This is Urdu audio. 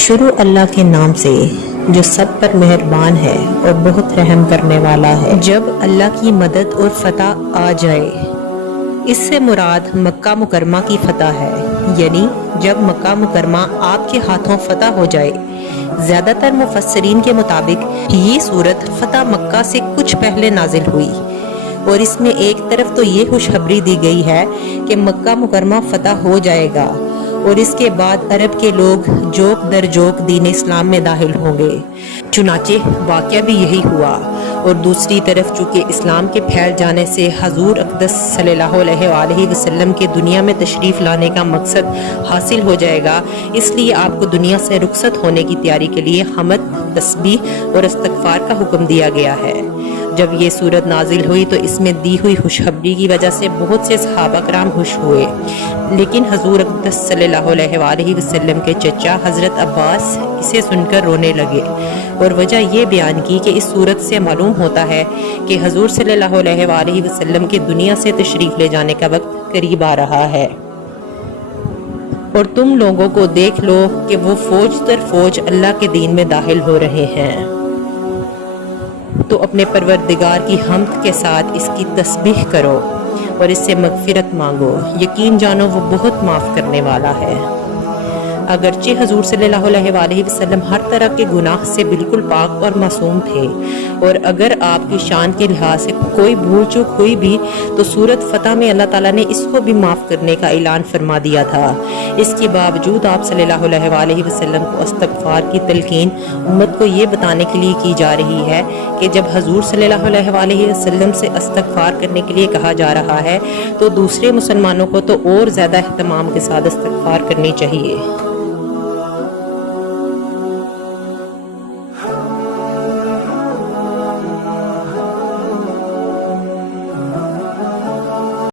شروع اللہ کے نام سے جو سب پر مہربان ہے اور بہت رحم کرنے والا ہے۔ جب اللہ کی مدد اور فتح آ جائے، اس سے مراد مکہ مکرمہ کی فتح ہے، یعنی جب مکہ مکرمہ آپ کے ہاتھوں فتح ہو جائے۔ زیادہ تر مفسرین کے مطابق یہ سورت فتح مکہ سے کچھ پہلے نازل ہوئی، اور اس میں ایک طرف تو یہ خوشخبری دی گئی ہے کہ مکہ مکرمہ فتح ہو جائے گا، اور اس کے بعد عرب کے لوگ جوک در جوک دین اسلام میں داخل ہوں گے۔ چنانچہ واقعہ بھی یہی ہوا، اور دوسری طرف چونکہ اسلام کے پھیل جانے سے حضور اقدس صلی اللہ علیہ وآلہ وسلم کے دنیا میں تشریف لانے کا مقصد حاصل ہو جائے گا، اس لیے آپ کو دنیا سے رخصت ہونے کی تیاری کے لیے حمد، تسبیح اور استغفار کا حکم دیا گیا ہے۔ جب یہ سورت نازل ہوئی تو اس میں دی ہوئی خوشخبری کی وجہ سے بہت سے صحابہ کرام خوش ہوئے، لیکن حضور اقدس صلی اللہ علیہ وآلہ وسلم کے چچا حضرت عباس اسے سن کر رونے لگے، اور وجہ یہ بیان کی کہ اس سورت سے معلوم ہوتا ہے کہ حضور صلی اللہ علیہ وآلہ وسلم کے دنیا سے تشریف لے جانے کا وقت قریب آ رہا ہے، اور تم لوگوں کو دیکھ لو کہ وہ فوج در فوج اللہ کے دین میں داخل ہو رہے ہیں، تو اپنے پروردگار کی حمد کے ساتھ اس کی تسبیح کرو اور اس سے مغفرت مانگو، یقین جانو وہ بہت معاف کرنے والا ہے۔ اگرچہ حضور صلی اللہ علیہ وآلہ وسلم ہر طرح کے گناہ سے بالکل پاک اور معصوم تھے، اور اگر آپ کی شان کے لحاظ سے کوئی بھول چوک ہوئی بھی تو سورت فتح میں اللہ تعالیٰ نے اس کو بھی معاف کرنے کا اعلان فرما دیا تھا۔ اس کے باوجود آپ صلی اللہ علیہ وآلہ وسلم کو استغفار کی تلقین امت کو یہ بتانے کے لیے کی جا رہی ہے کہ جب حضور صلی اللہ علیہ وآلہ وسلم سے استغفار کرنے کے لیے کہا جا رہا ہے تو دوسرے مسلمانوں کو تو اور زیادہ اہتمام کے ساتھ استغفار کرنی چاہیے۔